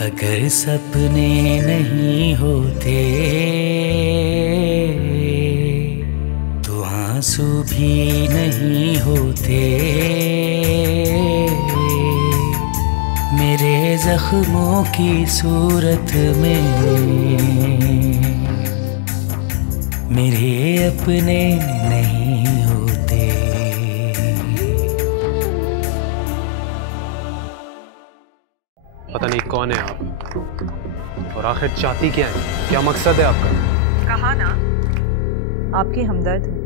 अगर सपने नहीं होते तो आंसू भी नहीं होते, मेरे जख्मों की सूरत में मेरे अपने नहीं होते। पता नहीं कौन है आप और आखिर चाहती क्या है, क्या मकसद है आपका? कहा ना आपकी हमदर्द हूँ।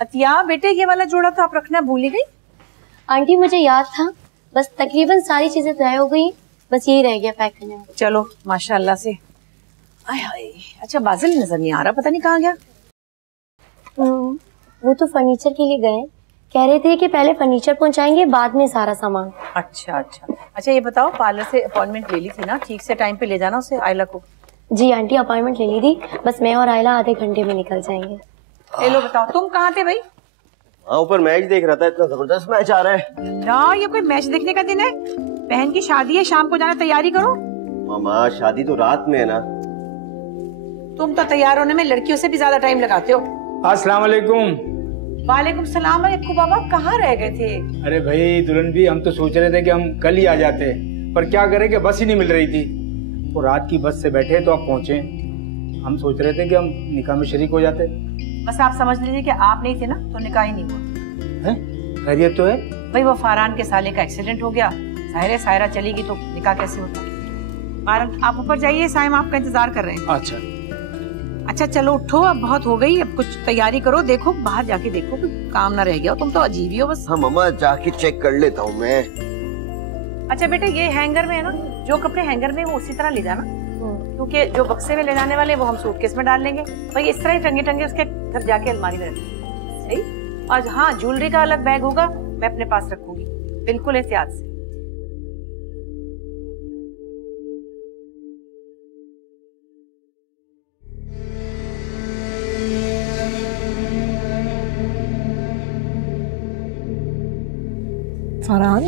अतिया बेटे, ये वाला जोड़ा तो आप रखना भूल ही गई। आंटी मुझे याद था, बस तकरीबन सारी चीजें तय हो गई, बस यही रह गया पैक करने में। चलो माशाल्लाह से। आय हाय, अच्छा बाजिल नजर नहीं आ रहा, पता नहीं कहाँ गया। वो तो फर्नीचर के लिए गए, कह रहे थे कि पहले फर्नीचर पहुंचाएंगे बाद में सारा सामान। अच्छा अच्छा अच्छा, ये बताओ पार्लर से अपॉइंटमेंट ले ली थी ना? ठीक से टाइम पे ले जाना उसे, आयला को। जी आंटी अपॉइंटमेंट ले ली थी, बस मैं और आयला आधे घंटे में निकल जाएंगे। लो बताओ, तुम कहाँ थे भाई? ऊपर मैच देख रहा था, इतना जबरदस्त मैच आ रहा है ना। ये कोई मैच देखने का दिन है? बहन की शादी है, शाम को जाना, तैयारी करो। मामा शादी तो रात में है ना। तुम तो तैयार होने में लड़कियों से भी ज्यादा टाइम लगाते हो। अस्सलाम वालेकुम। वालेकुम सलाम। अक्कू बाबा कहाँ रह गए थे? अरे भाई दुल्हन भी, हम तो सोच रहे थे कि हम कल ही आ जाते, पर क्या करें कि बस ही नहीं मिल रही थी। वो रात की बस से बैठे तो आप पहुंचे। हम सोच रहे थे कि हम निकाह में शरीक हो जाते। बस आप समझ लीजिए कि आप नहीं थे ना तो निकाह ही नहीं हुआ। खैरियत तो है भाई, वो फारान के साले का एक्सीडेंट हो गया, जाहिर है सायरा चलेगी तो निकाह कैसे होता। फारान आप ऊपर जाइए, साइम आपका इंतजार कर रहे हैं। अच्छा अच्छा चलो उठो, अब बहुत हो गई, अब कुछ तैयारी करो। देखो बाहर जाके देखो कोई काम ना रह गया। तुम तो अजीब ही हो बस। हाँ मामा जाके चेक कर लेता हूँ मैं। अच्छा बेटे, ये हैंगर में है ना, जो कपड़े हैंगर में वो उसी तरह ले जाना, क्योंकि जो बक्से में ले जाने वाले वो हम सूटकेस में डाल लेंगे। भाई इस तरह ही टंगे टंगे उसके घर जाके अलमारी में रखेंगे, सही? और हाँ, ज्वेलरी का अलग बैग होगा, मैं अपने पास रखूंगी, बिल्कुल एहतियात से। फरहान,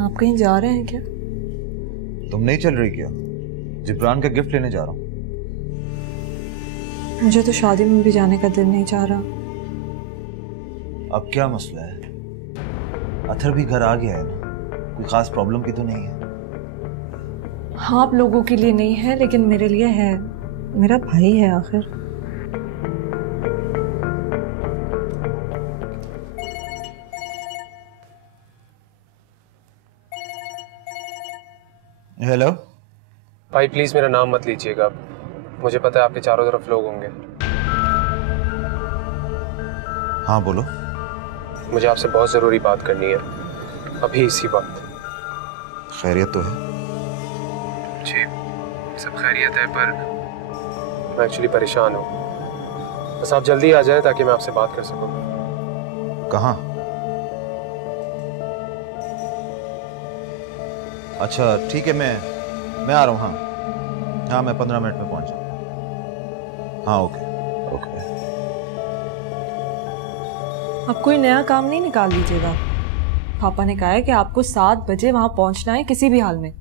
आप कहीं जा रहे हैं क्या? तुम नहीं चल रही क्या? जिब्रान का गिफ्ट लेने जा रहा हूँ। मुझे तो शादी में भी जाने का दिल नहीं चाह रहा। अब क्या मसला है? अथर भी घर आ गया है ना, कोई खास प्रॉब्लम की तो नहीं है? हाँ, आप लोगों के लिए नहीं है लेकिन मेरे लिए है, मेरा भाई है आखिर। हेलो भाई प्लीज मेरा नाम मत लीजिएगा, मुझे पता है आपके चारों तरफ लोग होंगे। हाँ बोलो। मुझे आपसे बहुत जरूरी बात करनी है, अभी इसी वक्त। खैरियत तो है? जी सब खैरियत है, पर मैं एक्चुअली परेशान हूँ। बस आप जल्दी आ जाए ताकि मैं आपसे बात कर सकूँ। कहाँ? अच्छा ठीक है, मैं आ रहा हूँ। हाँ मैं 15 मिनट में पहुंच जाऊँ। हाँ ओके ओके। अब कोई नया काम नहीं निकाल लीजिएगा। पापा ने कहा है कि आपको 7 बजे वहां पहुंचना है किसी भी हाल में,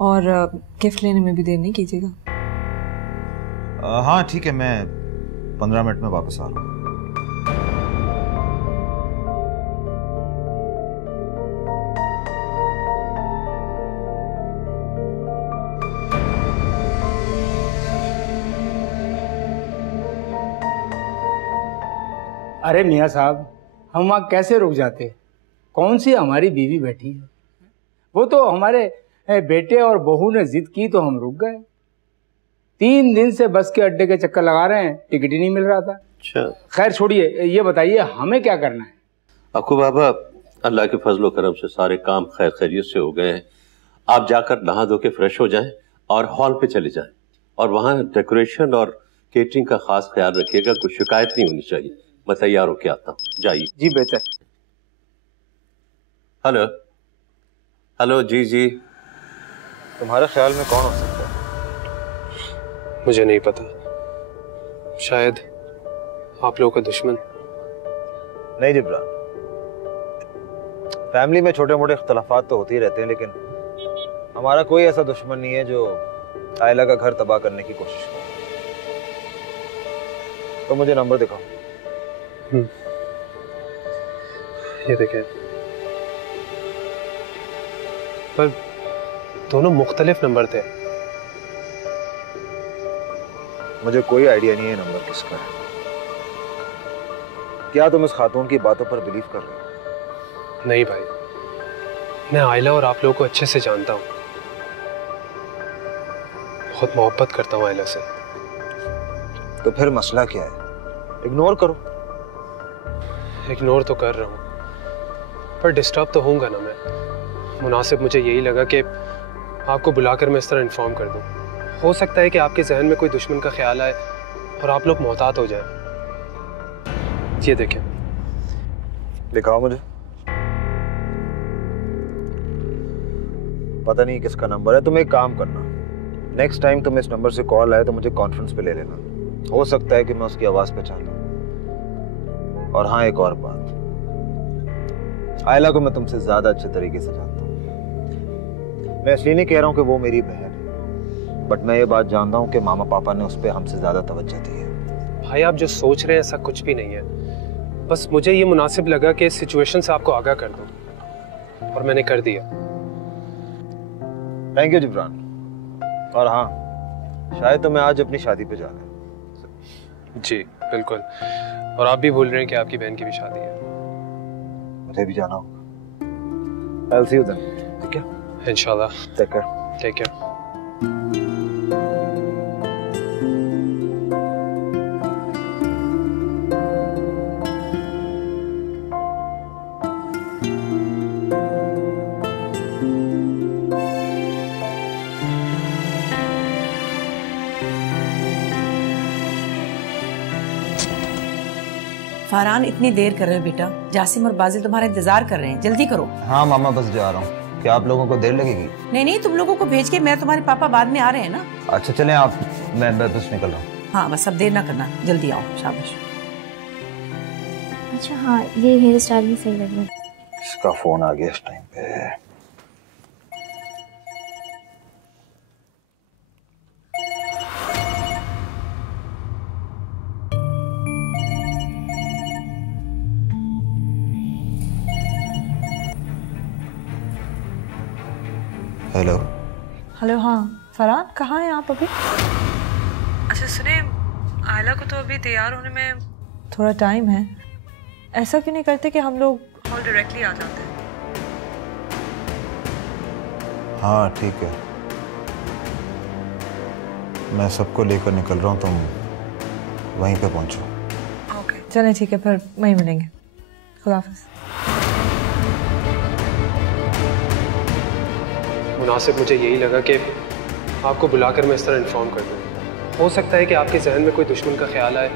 और गिफ्ट लेने में भी देर नहीं कीजिएगा। हाँ ठीक है, मैं 15 मिनट में वापस आ रहा हूँ। अरे मियाँ साहब, हम वहाँ कैसे रुक जाते? कौन सी हमारी बीवी बैठी है, वो तो हमारे बेटे और बहू ने जिद की तो हम रुक गए। 3 दिन से बस के अड्डे के चक्कर लगा रहे हैं, टिकट ही नहीं मिल रहा था। अच्छा खैर छोड़िए, ये बताइए हमें क्या करना है? अक्कू बाबा, अल्लाह के फजलो करम से सारे काम खैर खैरियत से हो गए हैं। आप जाकर नहा धो के फ्रेश हो जाएं और हॉल पे चले जाएं, और वहाँ डेकोरेशन और केटरिंग का खास ख्याल रखिएगा, कोई शिकायत नहीं होनी चाहिए। मैं तैयार होके आता हूँ, जाइए। जी बेहतर। हेलो हेलो, जी जी तुम्हारे ख्याल में कौन हो सकता है? मुझे नहीं पता, शायद आप लोगों का दुश्मन। नहीं जिब्रान, फैमिली में छोटे मोटे इख्तलाफात तो होते ही रहते हैं, लेकिन हमारा कोई ऐसा दुश्मन नहीं है जो आयला का घर तबाह करने की कोशिश करे। तो मुझे नंबर दिखाओ। ये देखें, पर दोनों मुख्तलिफ नंबर थे। मुझे कोई आइडिया नहीं है नंबर किसका है। क्या तुम इस खातून की बातों पर बिलीव कर रहे हो? नहीं भाई, मैं आयला और आप लोगों को अच्छे से जानता हूँ। बहुत मोहब्बत करता हूँ आयला से। तो फिर मसला क्या है? इग्नोर करो। इग्नोर तो कर रहा हूँ, पर डिस्टर्ब तो होऊंगा ना मैं। मुनासिब मुझे यही लगा कि आपको बुलाकर मैं इस तरह इन्फॉर्म कर दूँ। हो सकता है कि आपके जहन में कोई दुश्मन का ख्याल आए और आप लोग मोहतात हो जाए। ये देखें। दिखाओ मुझे। पता नहीं किसका नंबर है। तुम एक काम करना, नेक्स्ट टाइम तुम इस नंबर से कॉल आए तो मुझे कॉन्फ्रेंस पे ले लेना। हो सकता है कि मैं उसकी आवाज पहचान लूं। और हाँ, एक और बात, आयला को मैं तुमसे ज्यादा अच्छे तरीके से जानता हूँ। मैं इसलिए नहीं कह रहा हूँ कि वो मेरी बहन है, बट मैं ये बात जानता हूँ कि मामा पापा ने उस पर हमसे ज्यादा तवज्जो दी है। भाई, आप जो सोच रहे हैं ऐसा कुछ भी नहीं है। बस मुझे ये मुनासिब लगा कि इस सिचुएशन से आपको आगाह कर दूं, और मैंने कर दिया। Thank you Jibran. और हाँ, शायद तो मैं आज अपनी शादी पे जाना है। जी बिल्कुल, और आप भी भूल रहे हैं कि आपकी बहन की भी शादी है। मुझे भी जाना होगा। I'll see you then. ठीक है? इंशाल्लाह। Take care. Take care. Farhan, इतनी देर कर रहे हो बेटा? जासिम और बाजिल तुम्हारा इंतजार कर रहे हैं, जल्दी करो। हाँ मामा, बस जा रहा हूँ। क्या आप लोगों को देर लगेगी? नहीं नहीं, तुम लोगों को भेज के मैं तुम्हारे पापा बाद में आ रहे हैं ना। अच्छा चलें आप, मैं बस निकल रहा हूँ। हाँ बस अब देर ना करना, जल्दी आओ। शाबाश। अच्छा हाँ, ये हेयर स्टाइल भी सही लग रहा है। इसका फोन आ गया इस टाइम पे। हेलो। हेलो, हाँ फरहान, कहाँ हैं आप अभी? अच्छा सुने, आयला को तो अभी तैयार होने में थोड़ा टाइम है। ऐसा क्यों नहीं करते कि हम लोग हॉल डायरेक्टली आ जाते हैं? हाँ ठीक है, मैं सबको लेकर निकल रहा हूँ, तुम वहीं पे पहुंचो। ओके चलें, ठीक है, फिर वहीं मिलेंगे। खुदा हाफिज़। मुनासिब मुझे यही लगा कि आपको बुलाकर मैं इस तरह इन्फॉर्म कर दूँ। हो सकता है कि आपके जहन में कोई दुश्मन का ख्याल आए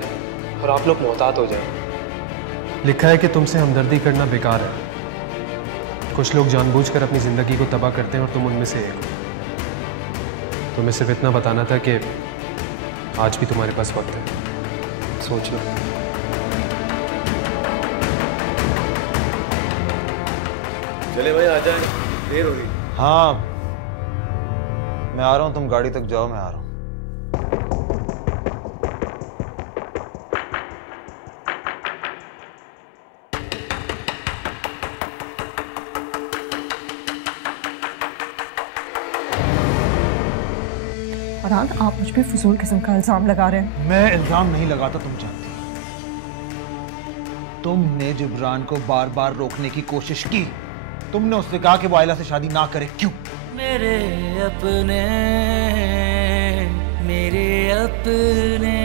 और आप लोग मोहतात हो जाएं। लिखा है कि तुमसे हमदर्दी करना बेकार है। कुछ लोग जानबूझकर अपनी ज़िंदगी को तबाह करते हैं और तुम उनमें से एक हो। तुम्हें सिर्फ इतना बताना था कि आज भी तुम्हारे पास वक्त है, सोच लो। चले भाई, आ जाए, देर हो रही। हाँ मैं आ रहा हूँ, तुम गाड़ी तक जाओ, मैं आ रहा हूँ। फरहान, आप मुझ पे फजूल किस्म का इल्जाम लगा रहे हैं। मैं इल्जाम नहीं लगाता, तुम जानती। तुमने जिब्रान को बार बार रोकने की कोशिश की। तुमने उससे कहा कि वो आयला से शादी ना करे, क्यों? मेरे अपने, मेरे अपने।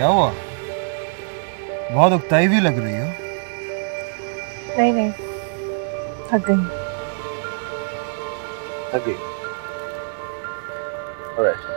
क्या हुआ? बहुत उकताई भी लग रही हो। नहीं नहीं, थक गई। थक गई? ऑलराइट।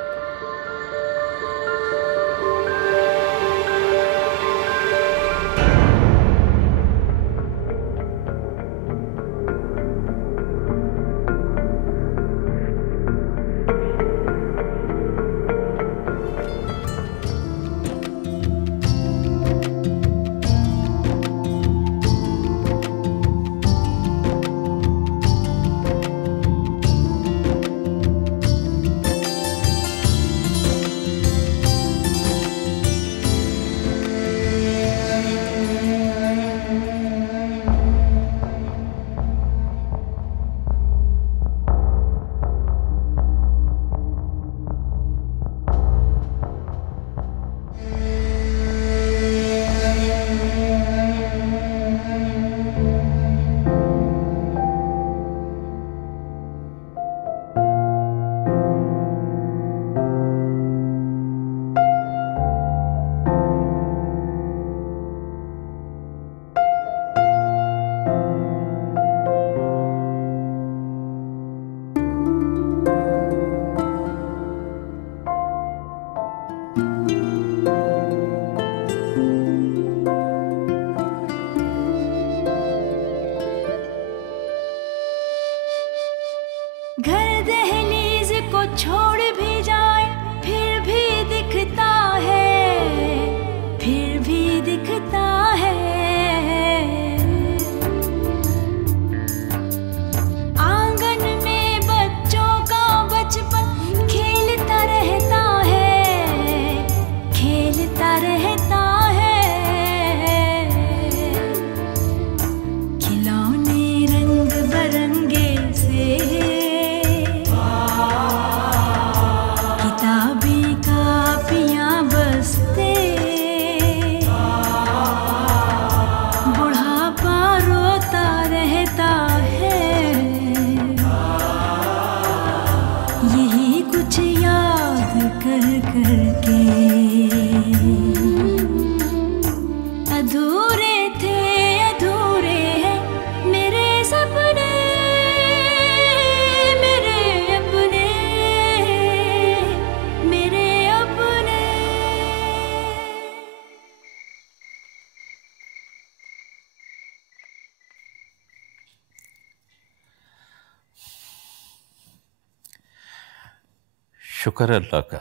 घर दहलीज को छोड़ भी जाए फिर भी दिखता है, फिर भी दिखता है। आंगन में बच्चों का बचपन खेलता रहता है, खेलता रहता है। खिलौने रंग बरंगे से किताबें कापियां बसते, बुढ़ापा रोता रहता है। यही कुछ याद कर करके अधूरे थे, अधूरे हैं मेरे सपने, मेरे अपने, मेरे अपने। शुक्र है अल्लाह का,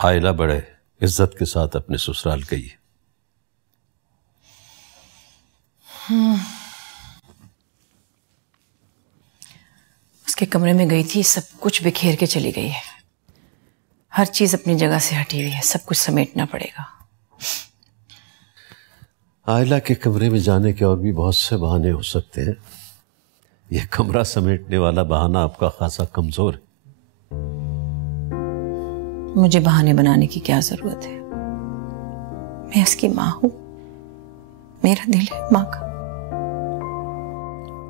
आयला बड़े इज्जत के साथ अपने ससुराल गई। उसके कमरे में गई थी, सब कुछ बिखेर के चली गई है। हर चीज अपनी जगह से हटी हुई है, सब कुछ समेटना पड़ेगा। आयला के कमरे में जाने के और भी बहुत से बहाने हो सकते हैं। यह कमरा समेटने वाला बहाना आपका खासा कमजोर है। मुझे बहाने बनाने की क्या जरूरत है? मैं उसकी माँ हूं, मेरा दिल है माँ का।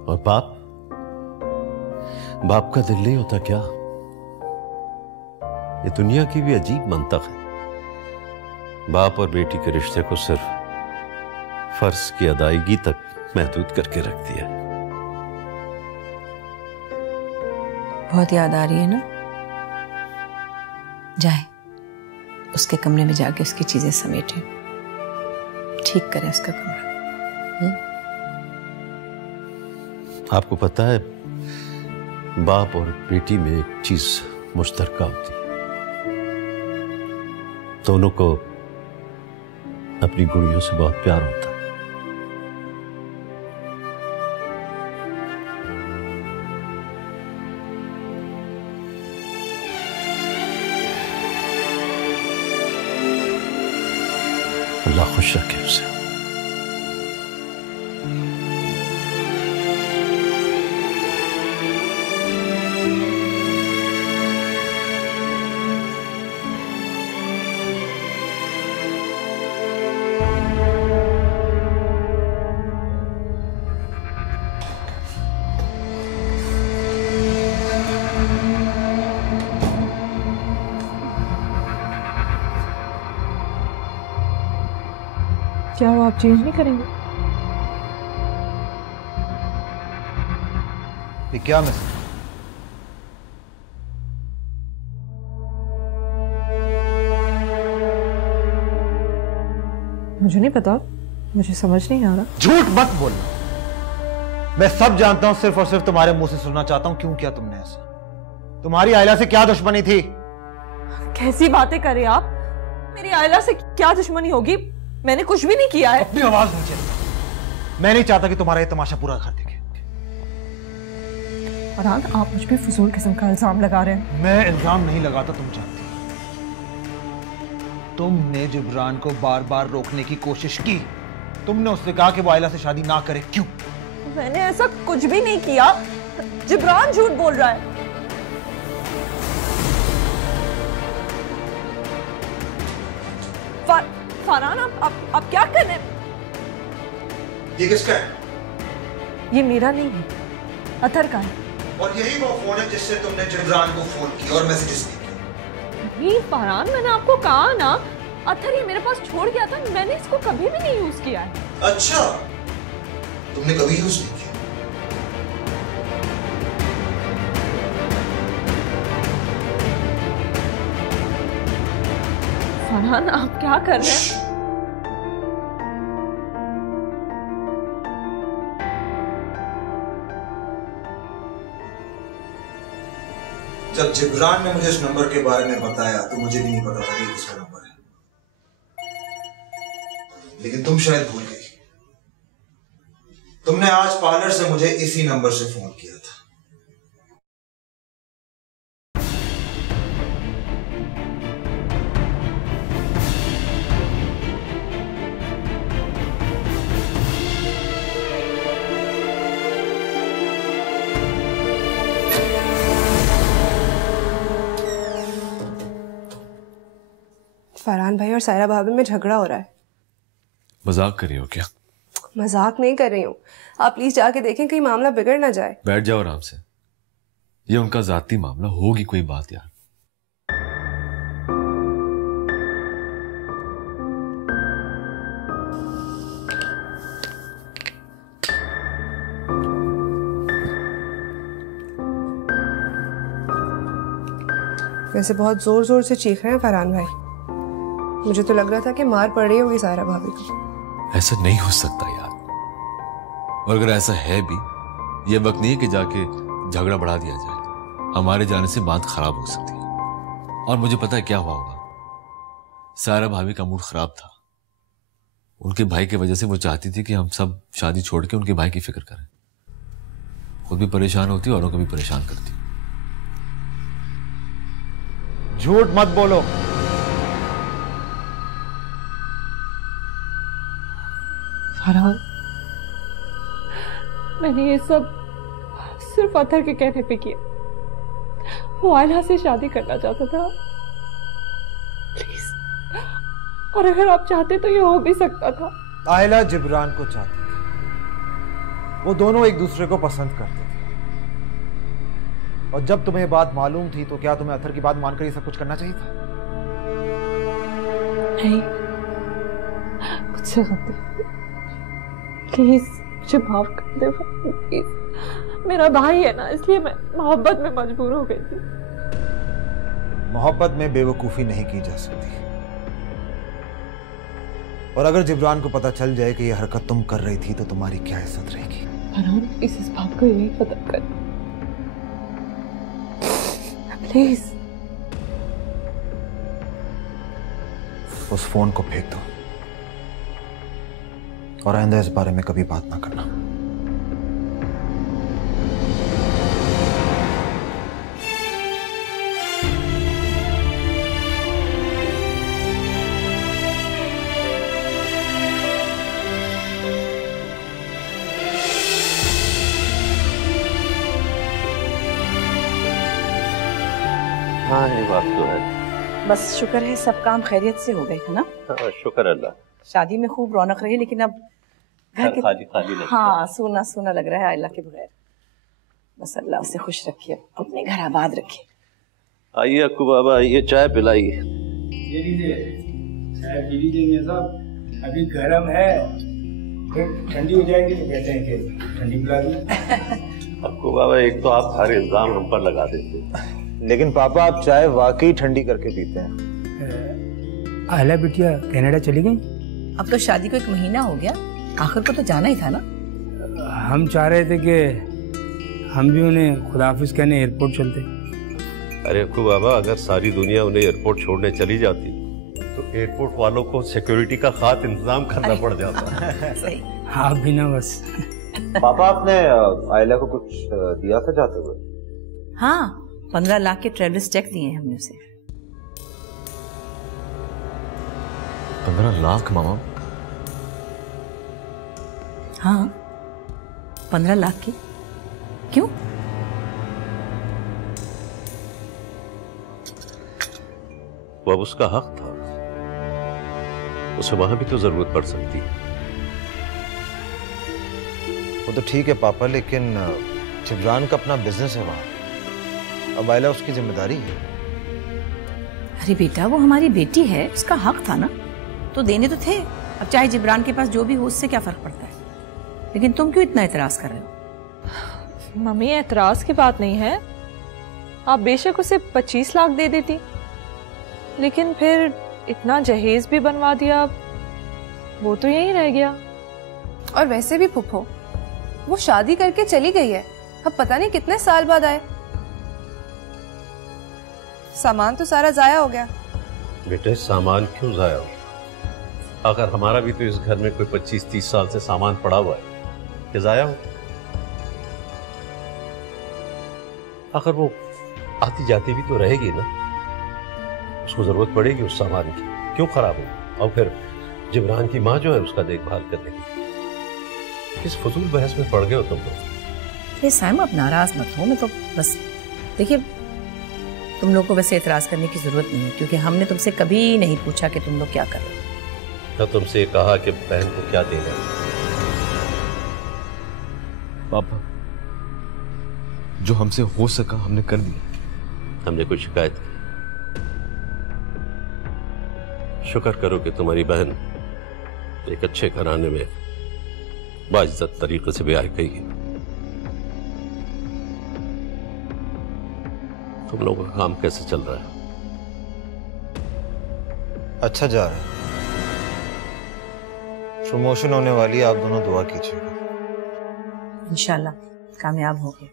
और बाप? बाप का दिल नहीं होता क्या? ये दुनिया की भी अजीब मंतक है। बाप और बेटी के रिश्ते को सिर्फ फर्ज की अदायगी तक महदूद करके रख दिया। बहुत याद आ रही है ना? जाए उसके कमरे में जाके उसकी चीजें समेटे, ठीक करें उसका कमरा। आपको पता है, बाप और बेटी में एक चीज मुश्तरका होती है। दोनों को अपनी गुड़ियों से बहुत प्यार होता है। अल्लाह खुश रखे उसे। क्या वो आप चेंज नहीं करेंगे? ये क्या मैसेज? मुझे नहीं पता, मुझे समझ नहीं आ रहा। झूठ मत बोलना। मैं सब जानता हूं, सिर्फ और सिर्फ तुम्हारे मुंह से सुनना चाहता हूं क्यों किया तुमने ऐसा। तुम्हारी आयला से क्या दुश्मनी थी? कैसी बातें कर रहे आप? मेरी आयला से क्या दुश्मनी होगी? मैंने कुछ भी नहीं किया है। अपनी आवाज नीचे रखो। मैं नहीं चाहता कि तुम्हारा ये तमाशा पूरा घर देखे। फरहान, आप मुझ पे फजूल किस्म का इल्जाम लगा रहे हैं। मैं इल्जाम नहीं लगाता, तुम जानती हो। तुमने जिब्रान को बार बार रोकने की कोशिश की। तुमने उससे कहा कि वो आयला से शादी ना करे, क्यों? मैंने ऐसा कुछ भी नहीं किया। जिब्रान झूठ बोल रहा है। फरहान, आप क्या कर रहे हैं? ये किसका है? ये मेरा नहीं है, अथर का है। और यही वो फोन है जिससे तुमने जिब्रान को फोन किया और मैसेजेस किए। नहीं फरहान, मैंने आपको कहा ना, अथर ये मेरे पास छोड़ गया था। मैंने इसको कभी भी नहीं यूज किया है। अच्छा, तुमने कभी यूज नहीं किया? फरहान, आप क्या कर रहे हैं? जब जिब्रान ने मुझे इस नंबर के बारे में बताया तो मुझे भी नहीं पता था कि किसका नंबर है, लेकिन तुम शायद भूल गई। तुमने आज पार्लर से मुझे इसी नंबर से फोन किया था। फरहान भाई और सायरा भाभी में झगड़ा हो रहा है। मजाक कर रही हो क्या? मजाक नहीं कर रही हूँ, आप प्लीज जाके देखें कहीं मामला बिगड़ ना जाए। बैठ जाओ आराम से, ये उनका जाती मामला, होगी कोई बात यार। वैसे बहुत जोर जोर से चीख रहे हैं फरहान भाई। मुझे तो लग रहा था कि मार पड़ रही होगी सायरा भाभी को। ऐसा नहीं हो सकता यार, और अगर ऐसा है भी, ये वक्त नहीं है कि जाके झगड़ा बढ़ा दिया जाए। हमारे जाने से बात खराब हो सकती है। और मुझे पता है क्या हुआ होगा। सायरा भाभी का मूड खराब था। उनके भाई की वजह से वो चाहती थी कि हम सब शादी छोड़ के उनके भाई की फिक्र करें। खुद भी परेशान होती, औरों को भी परेशान करती। झूठ मत बोलो। फरहान, मैंने ये सब सिर्फ अथर के कहने पे किया। वो आयला से शादी करना चाहता था, प्लीज। और अगर आप चाहते तो ये हो भी सकता था। आयला जिब्रान को चाहती थी, वो दोनों एक दूसरे को पसंद करते थे। और जब तुम्हें बात मालूम थी तो क्या तुम्हें अथर की बात मानकर ये सब कुछ करना चाहिए था? नहीं, मुझसे गलती, प्लीज मुझे माफ कर दे प्लीज। मेरा भाई है ना, इसलिए मैं मोहब्बत में मजबूर हो गई थी। मोहब्बत में बेवकूफी नहीं की जा सकती। और अगर जिब्रान को पता चल जाए कि ये हरकत तुम कर रही थी तो तुम्हारी क्या इज्जत रहेगी? फरहान, इस बात को यही खत्म कर प्लीज। उस फोन को फेंक दो और आइंदा इस बारे में कभी बात ना करना। हाँ, ये बात तो है। बस शुक्र है सब काम खैरियत से हो गए है ना। हाँ, शुक्र अल्लाह। शादी में खूब रौनक रही, लेकिन अब घर के खाली खाली लगता हाँ सूना सूना लग रहा है आयला के बगैर। बस अल्लाह उसे खुश रखिए, अपने घर आबाद रखिए। आइए अक्कू बाबा, आइए चाय पिलाइए। चाय पी लीजिए साहब। अभी गर्म है, फिर ठंडी हो जाएंगी तो कहते हैं कि ठंडी पिला दूं। आपको बाबा एक तो आप सारे इल्जाम हम पर लगा देते। लेकिन पापा आप चाय वाकई ठंडी करके पीते हैं। आयला बिटिया कनाडा चली गई? अब तो शादी को 1 महीना हो गया, आखिर को तो जाना ही था ना। हम चाह रहे थे कि हम भी उन्हें खुदाफिज कहने एयरपोर्ट चलते। अरे अक्कू बाबा, अगर सारी दुनिया उन्हें एयरपोर्ट छोड़ने चली जाती तो एयरपोर्ट वालों को सिक्योरिटी का खास इंतजाम करना पड़ जाता। सही। आप भी ना बस। पापा आपने आयला को कुछ दिया था जाते हुए? हाँ, 15 लाख के ट्रेवल्स चेक दिए हैं हमने उसे। 15 लाख मामा? हाँ, 15 लाख की। क्यों? वो अब उसका हक था, उसे वहां भी तो जरूरत पड़ सकती है। वो तो ठीक है पापा, लेकिन जिब्रान का अपना बिजनेस है वहां, अब आयला उसकी जिम्मेदारी है। अरे बेटा, वो हमारी बेटी है, उसका हक था ना, तो देने तो थे। अब चाहे जिब्रान के पास जो भी हो, उससे क्या फर्क पड़ता है? लेकिन तुम क्यों इतना एतराज कर रहे हो? मम्मी, एतराज की बात नहीं है। आप बेशक उसे 25 लाख दे देती, लेकिन फिर इतना जहेज भी बनवा दिया, वो तो यहीं रह गया। और वैसे भी फुफो, वो शादी करके चली गई है, अब पता नहीं कितने साल बाद आए। सामान तो सारा जाया हो गया। बेटे, सामान क्यों जाया हो? अगर हमारा भी तो इस घर में कोई 25-30 साल से सामान पड़ा हुआ है कि जाया हो? अगर वो आती जाती भी तो रहेगी ना, उसको जरूरत पड़ेगी उस सामान की, क्यों खराब हो? और फिर जिब्रान की माँ जो है उसका देखभाल करने की। किस फजूल बहस में पड़ गए हो तुम लोग? ये साइम, आप नाराज मत हो। मैं तो बस, देखिए, तुम लोग को वैसे एतराज करने की जरूरत नहीं है, क्योंकि हमने तुमसे कभी नहीं पूछा कि तुम लोग क्या कर रहे हो। तो तुमसे कहा कि बहन को क्या देना है। पापा, जो हमसे हो सका हमने कर दिया। हमने कोई शिकायत की? शुक्र करो कि तुम्हारी बहन एक अच्छे घराने में बाइज्जत तरीके से ब्याह गई है। तुम लोगों का काम कैसे चल रहा है? अच्छा जा रहा है, प्रमोशन होने वाली है, आप दोनों दुआ कीजिएगा। इंशाल्लाह कामयाब होगे।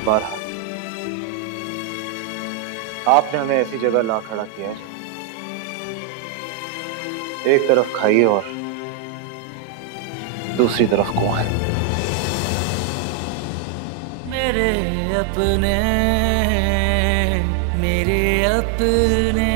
बहरहाल आपने हमें ऐसी जगह ला खड़ा किया है, एक तरफ खाई और दूसरी तरफ कुआं है। मेरे अपने, मेरे अपने।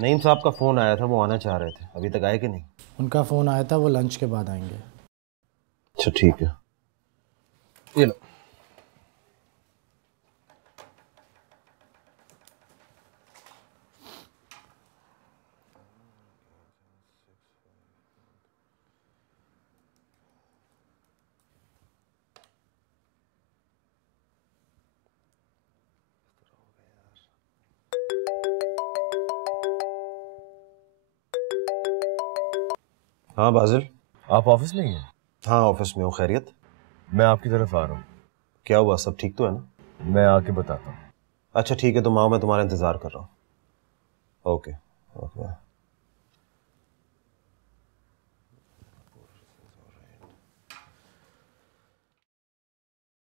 नईम साहब का फोन आया था, वो आना चाह रहे थे, अभी तक आए कि नहीं? उनका फोन आया था, वो लंच के बाद आएंगे। अच्छा ठीक है, ये लो। हाँ बाजिल, आप ऑफिस में ही हैं? हाँ ऑफिस में हूँ। खैरियत? मैं आपकी तरफ आ रहा हूँ। क्या हुआ, सब ठीक तो है ना? मैं आके बताता हूँ। अच्छा ठीक है, तुम आओ, मैं तुम्हारा इंतजार कर रहा हूँ। Okay okay.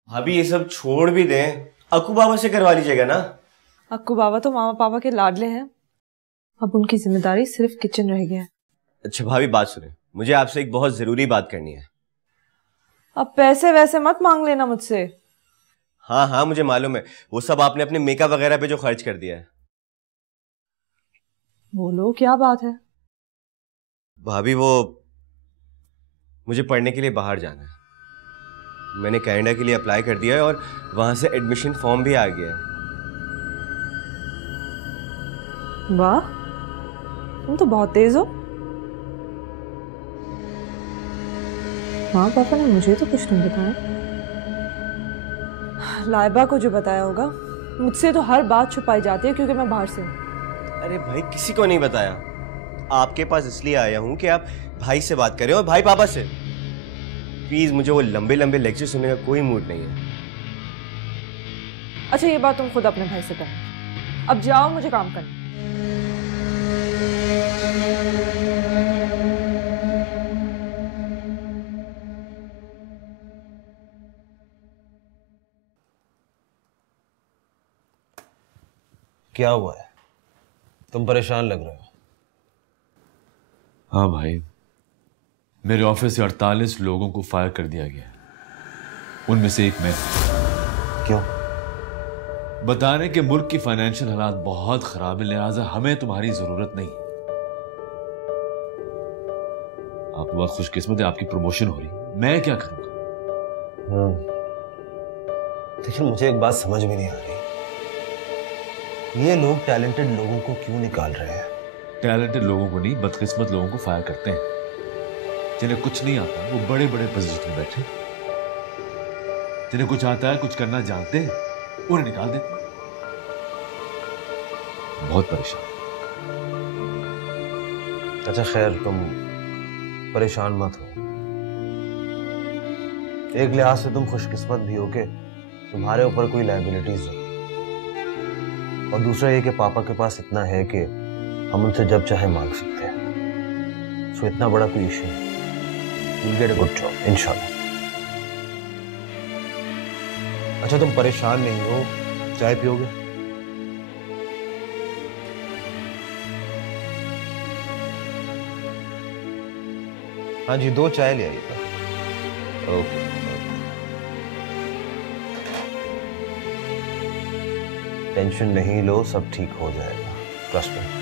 भाभी ये सब छोड़ भी दें, अक्कू बाबा से करवा लीजिएगा ना। अक्कू बाबा तो मामा पापा के लाडले हैं, अब उनकी जिम्मेदारी सिर्फ किचन रह गया है। अच्छा भाभी बात सुने, मुझे आपसे एक बहुत जरूरी बात करनी है। अब पैसे वैसे मत मांग लेना मुझसे। हाँ हाँ मुझे मालूम है, वो सब आपने अपने मेकअप वगैरह पे जो खर्च कर दिया है। बोलो क्या बात है? भाभी वो मुझे पढ़ने के लिए बाहर जाना है। मैंने कनाडा के लिए अप्लाई कर दिया है और वहां से एडमिशन फॉर्म भी आ गया है। वाह, तुम तो बहुत तेज हो। माँ पापा ने मुझे तो कुछ नहीं बताया। लाइबा को जो बताया होगा। मुझसे तो हर बात छुपाई जाती है क्योंकि मैं बाहर से हूँ। अरे भाई किसी को नहीं बताया, आपके पास इसलिए आया हूँ कि आप भाई से बात करें और भाई पापा से। प्लीज मुझे वो लंबे लंबे लेक्चर सुनने का कोई मूड नहीं है। अच्छा ये बात तुम खुद अपने भाई से करो। अब जाओ, मुझे काम करना। क्या हुआ है? तुम परेशान लग रहे हो। हाँ भाई, मेरे ऑफिस से 48 लोगों को फायर कर दिया गया। उनमें से एक मैं। क्यों? बताने के मुल्क की फाइनेंशियल हालात बहुत खराब है, लिहाजा हमें तुम्हारी जरूरत नहीं। आप बहुत खुशकिस्मत है, आपकी प्रमोशन हो रही, मैं क्या करूंगा? लेकिन मुझे एक बात समझ में नहीं आ रही, ये लोग टैलेंटेड लोगों को क्यों निकाल रहे हैं? टैलेंटेड लोगों को नहीं, बदकिस्मत लोगों को फायर करते हैं। जिन्हें कुछ नहीं आता वो बड़े बड़े पोजीशन में बैठे, जिन्हें कुछ आता है, कुछ करना जानते हैं, उन्हें निकाल देते। बहुत परेशान। अच्छा खैर, तुम परेशान मत हो। एक लिहाज से तुम खुशकिस्मत भी हो कि तुम्हारे ऊपर कोई लायबिलिटीज नहीं, और दूसरा ये कि पापा के पास इतना है कि हम उनसे जब चाहे मांग सकते हैं। सो इतना बड़ा कोई इशू नहीं। You'll get a good job, इंशाल्लाह। अच्छा तुम परेशान नहीं हो, चाय पियोगे? हाँ जी, 2 चाय ले आइएगा। ओके। टेंशन नहीं लो, सब ठीक हो जाएगा, ट्रस्ट मी।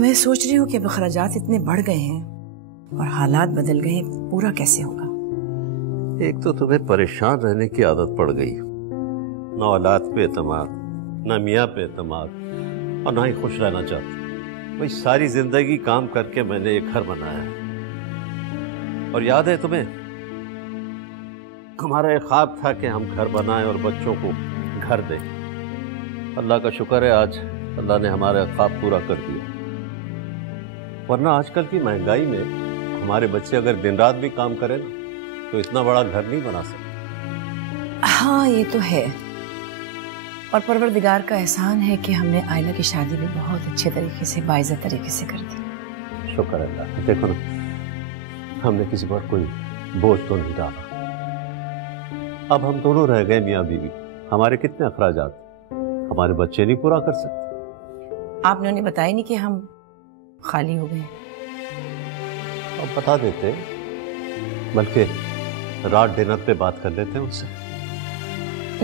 मैं सोच रही हूँ कि अब अखराजात इतने बढ़ गए हैं और हालात बदल गए, पूरा कैसे होगा? एक तो तुम्हें परेशान रहने की आदत पड़ गई, ना औलाद पे एतमाद, ना मियाँ पे एतमाद, और ना ही खुश रहना चाहती। वही सारी जिंदगी काम करके मैंने एक घर बनाया है, और याद है तुम्हें, हमारा एक ख्वाब था कि हम घर बनाएं और बच्चों को घर दें। अल्लाह का शुक्र है, आज अल्लाह ने हमारा ख्वाब पूरा कर दिया। वरना आजकल की महंगाई में हमारे बच्चे अगर दिन रात भी काम करें ना, तो इतना बड़ा घर नहीं बना सकते। हाँ ये तो है, और परवरदिगार का एहसान है कि हमने आयला की शादी भी बहुत अच्छे तरीके से, बाइज़्ज़त तरीके से कर दी। शुक्र अल्लाह। देखो ना, हमने किसी पर कोई बोझ तो नहीं डाला। अब हम दोनों रह गए मियाँ बीवी, हमारे कितने अखराजात हमारे बच्चे नहीं पूरा कर सकते। आपने उन्हें बताया नहीं कि हम खाली हो गए? अब बता देते, बल्कि रात डिनर पे बात कर लेते हैं उनसे।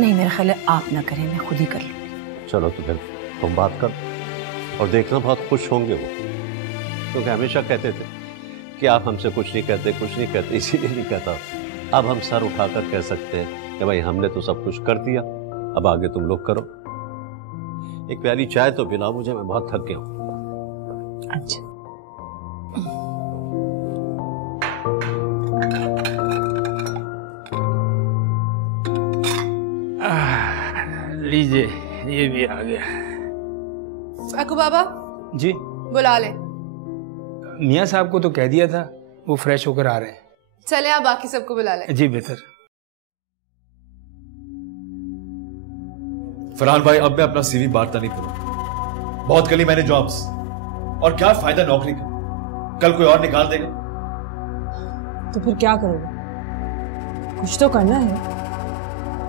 नहीं, मेरा ख्याल है आप ना करें, मैं खुद ही कर लूँगी। चलो तो फिर तुम बात कर, और देखना बहुत खुश होंगे वो, क्योंकि हमेशा कहते थे कि आप हमसे कुछ नहीं कहते, कुछ नहीं कहते, इसीलिए नहीं कहता। अब हम सर उठाकर कह सकते हैं कि भाई हमने तो सब कुछ कर दिया, अब आगे तुम लोग करो। एक प्यारी चाय तो पिलाओ मुझे, मैं बहुत थक गया हूँ। अच्छा। लीजिए, ये भी आ गया। अकू बाबा जी बुला ले। मियाँ साहब को तो कह दिया था, वो फ्रेश होकर आ रहे हैं। चले आप बाकी सबको बुला ले। जी बेहतर। फरहान भाई, अब मैं अपना सीवी बांटता नहीं फिरूंगा। बहुत कली मैंने जॉब्स, और क्या फायदा नौकरी का, कल कोई और निकाल देगा। तो फिर क्या करोगे? कुछ तो करना है।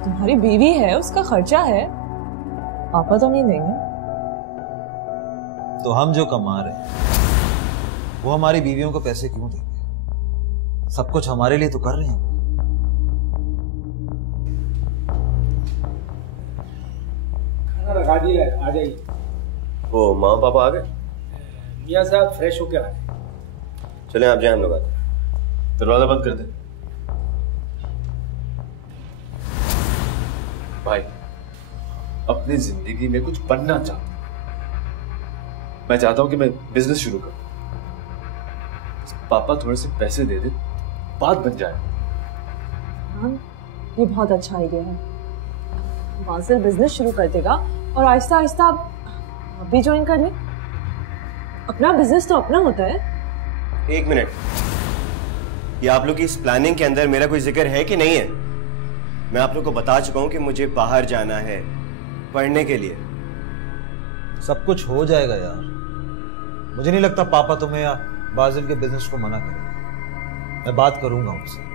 तुम्हारी बीवी है, उसका खर्चा है, पापा तो नहीं देंगे। तो हम जो कमा रहे हैं वो हमारी बीवियों को पैसे क्यों देंगे? सब कुछ हमारे लिए तो कर रहे हैं। खाना लगा दिया है, आ जाइए। वो माँ पापा आ गए? मियाँ साहब फ्रेश होके आ रहे हैं। चले आप जाए, हम लोग आते हैं। दरवाजा बंद कर दे। भाई अपनी जिंदगी में कुछ बनना चाहता हूं। मैं चाहता हूं कि मैं बिजनेस शुरू करूं। पापा थोड़े से पैसे दे दे, बात बन जाए। हाँ, ये बहुत अच्छा आइडिया है। बासिल बिजनेस शुरू कर देगा और आहिस्ता आहिस्ता आप भी ज्वाइन कर लें। अपना बिजनेस तो अपना होता है। एक मिनट, ये आप लोग की इस प्लानिंग के अंदर मेरा कोई जिक्र है कि नहीं है? मैं आप लोग को बता चुका हूं कि मुझे बाहर जाना है पढ़ने के लिए। सब कुछ हो जाएगा यार। मुझे नहीं लगता पापा तुम्हें या बाजिल के बिजनेस को मना करेंगे। मैं बात करूंगा उनसे।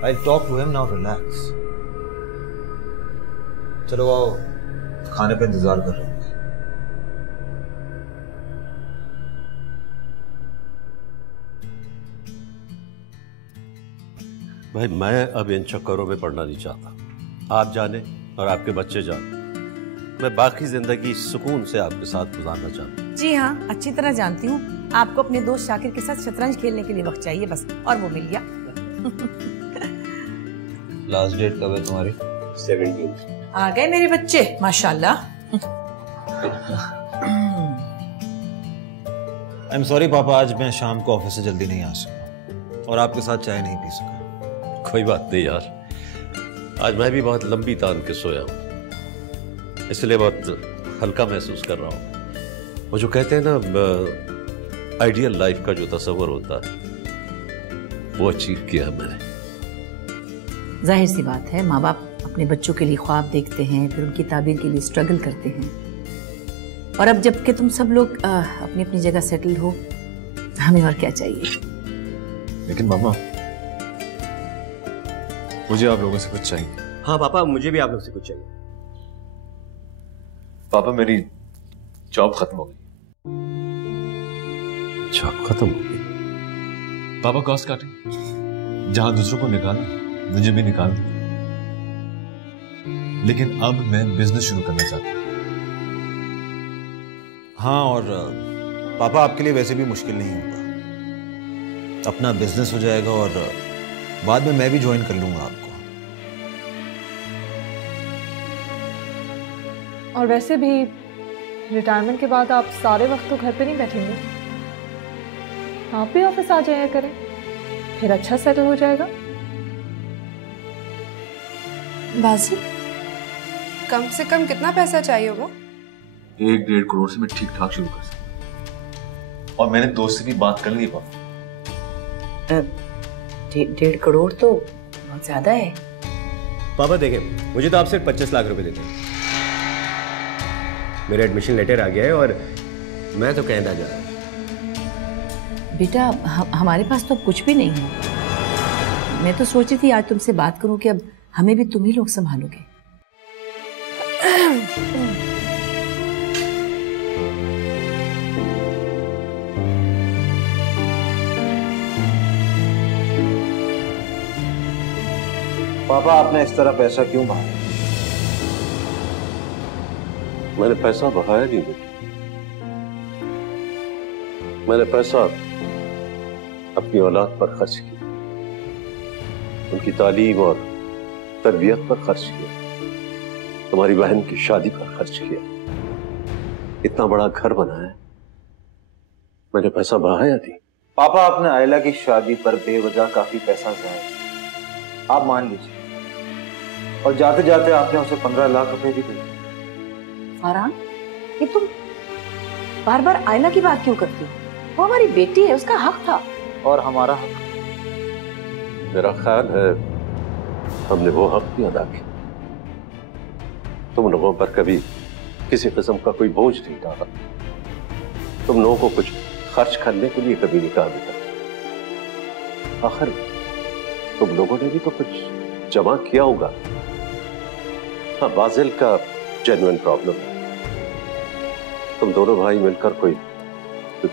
I'll talk to him now, relax. चलो आओ, खाने पे इंतजार कर रहे हैं। भाई मैं अब इन चक्करों में पड़ना नहीं चाहता। आप जाने और आपके बच्चे जाने। मैं बाकी जिंदगी सुकून से आपके साथ गुजारना चाहता हूँ। जी हाँ, अच्छी तरह जानती हूँ। आपको अपने दोस्त शाकिर के साथ शतरंज खेलने के लिए वक्त चाहिए बस, और वो मिल गया। लास्ट डेट कब है तुम्हारी? 17। आ गए मेरे बच्चे, माशाल्लाह। आई एम सॉरी पापा, आज मैं शाम को ऑफिस से जल्दी नहीं आ सका और आपके साथ चाय नहीं पी सका। कोई बात नहीं यार, आज मैं भी बहुत लंबी तान के सोया हूँ, इसलिए बहुत हल्का महसूस कर रहा हूँ। वो जो कहते हैं ना, आइडियल लाइफ का जो तस्वर होता है वो अचीव किया है मैंने। जाहिर सी बात है, माँ बाप अपने बच्चों के लिए ख्वाब देखते हैं, फिर उनकी ताबीर के लिए स्ट्रगल करते हैं। और अब जबकि तुम सब लोग अपनी अपनी जगह सेटल हो, हमें और क्या चाहिए? लेकिन मामा, मुझे आप लोगों से कुछ चाहिए। हाँ पापा, मुझे भी आप लोगों से कुछ चाहिए। पापा मेरी जॉब खत्म हो गई। जॉब खत्म हो गई? पापा कॉस्ट काटिंग, जहां दूसरों को निकाला मुझे भी निकाल दिया। लेकिन अब मैं बिजनेस शुरू करना चाहता हूं। हाँ, और पापा आपके लिए वैसे भी मुश्किल नहीं होगा। अपना बिजनेस हो जाएगा और बाद में मैं भी ज्वाइन कर लूंगा आपको। और वैसे भी रिटायरमेंट के बाद आप सारे वक्त तो घर पे नहीं बैठेंगे, आप भी ऑफिस आ जाया करें, फिर अच्छा सेटल हो जाएगा। बाजिल, कम से कम कितना पैसा चाहिए होगा? 1-1.5 करोड़ से मैं ठीक ठाक शुरू कर सकता। और मैंने दोस्त से भी बात कर ली पापा। 1.5 करोड़ तो बहुत ज्यादा है। पापा देखें, मुझे तो आप सिर्फ 25 लाख रुपए देते हैं। मेरा एडमिशन लेटर आ गया है और मैं तो कनाडा जा रहा हूँ। बेटा, हमारे पास तो कुछ भी नहीं है। मैं तो सोची थी आज तुमसे बात करूं कि अब हमें भी तुम ही लोग संभालोगे। पापा, आपने इस तरह पैसा क्यों बहाया? मैंने पैसा बहाया नहीं बेटी। मैंने पैसा अपनी औलाद पर खर्च किया, उनकी तालीम और तरबियत पर खर्च किया, तुम्हारी बहन की शादी पर खर्च किया, इतना बड़ा घर बनाया, मैंने पैसा बहाया नहीं। पापा, आपने आयला की शादी पर बेवजह काफी पैसा जाया, आप मान लीजिए, और जाते जाते आपने उसे 15 लाख रुपए भी दिए। फरहान, ये तुम बार बार आयला की बात क्यों करती हो? वो हमारी बेटी है, उसका हक था। और हमारा हक? मेरा ख्याल है हमने वो हक भी अदा किया। तुम लोगों पर कभी किसी किस्म का कोई बोझ नहीं डाला, तुम लोगों को कुछ खर्च करने के लिए कभी नहीं कहा बेटा। आखिर तुम लोगों ने भी तो कुछ जमा किया होगा। हाँ, बाजिल का जेन्युइन प्रॉब्लम है, तुम दोनों भाई मिलकर कोई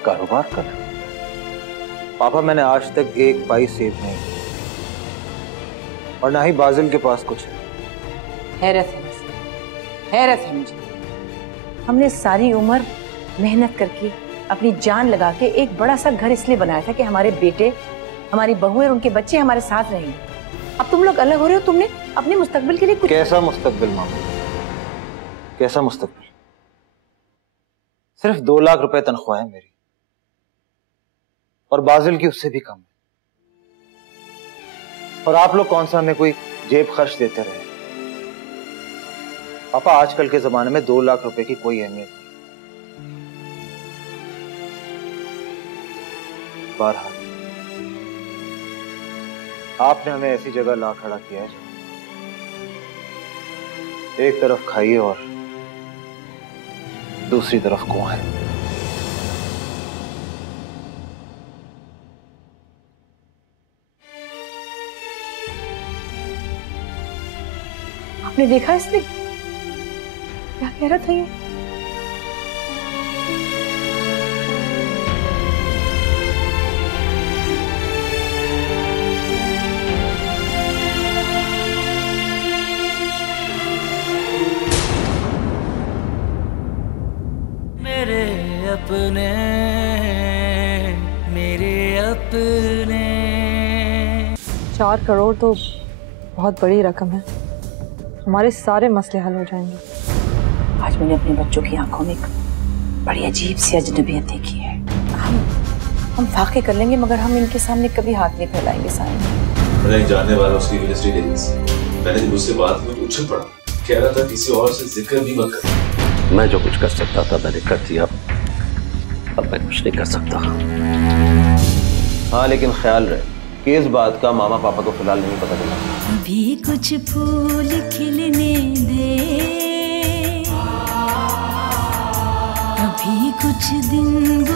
कारोबार कर रहे हो? पापा, मैंने आज तक एक पाई सेव नहीं की और ना ही बाजिल के पास कुछ है। हैरत है मुझे, हैरत है मुझे। हमने सारी उम्र मेहनत करके अपनी जान लगा के एक बड़ा सा घर इसलिए बनाया था कि हमारे बेटे, हमारी बहुएं और उनके बच्चे हमारे साथ रहेंगे। अब तुम लोग अलग हो रहे हो, तुमने अपने मुस्तकबिल के लिए कुछ... कैसा मुस्तकबिल मामा, कैसा मुस्तकबिल? सिर्फ 2 लाख रुपए तनख्वाह है मेरी और बाजिल की उससे भी कम है। और आप लोग कौन सा हमें कोई जेब खर्च देते रहे? पापा, आजकल के जमाने में 2 लाख रुपए की कोई अहमियत नहीं। बहरहाल आपने हमें ऐसी जगह ला खड़ा किया है, एक तरफ खाई और दूसरी तरफ कुआं है। आपने देखा इसने क्या कह रहा था ये? मेरे अपने, मेरे अपने। 4 करोड़ तो बहुत बड़ी रकम है, हमारे सारे मसले हल हो जाएंगे। आज मैंने अपने बच्चों की आंखों में एक बड़ी अजीब सी अजनबियत देखी है। हम फाके कर लेंगे मगर हम इनके सामने कभी हाथ नहीं फैलाएंगे। सामने मैं एक जानने वाला उसकी रियल एस्टेट एजेंसी, मैंने जब उससे बात हुई उछल पड़ा, कह रहा था किसी और से जिक्र भी मत कर। मैं जो कुछ कर सकता था मैंने कर दिया, अब मैं कुछ नहीं कर सकता। हाँ, लेकिन ख्याल रहे कि इस बात का मामा पापा को फिलहाल नहीं पता चला। अभी कुछ फूल खिलने दे, अभी कुछ दिन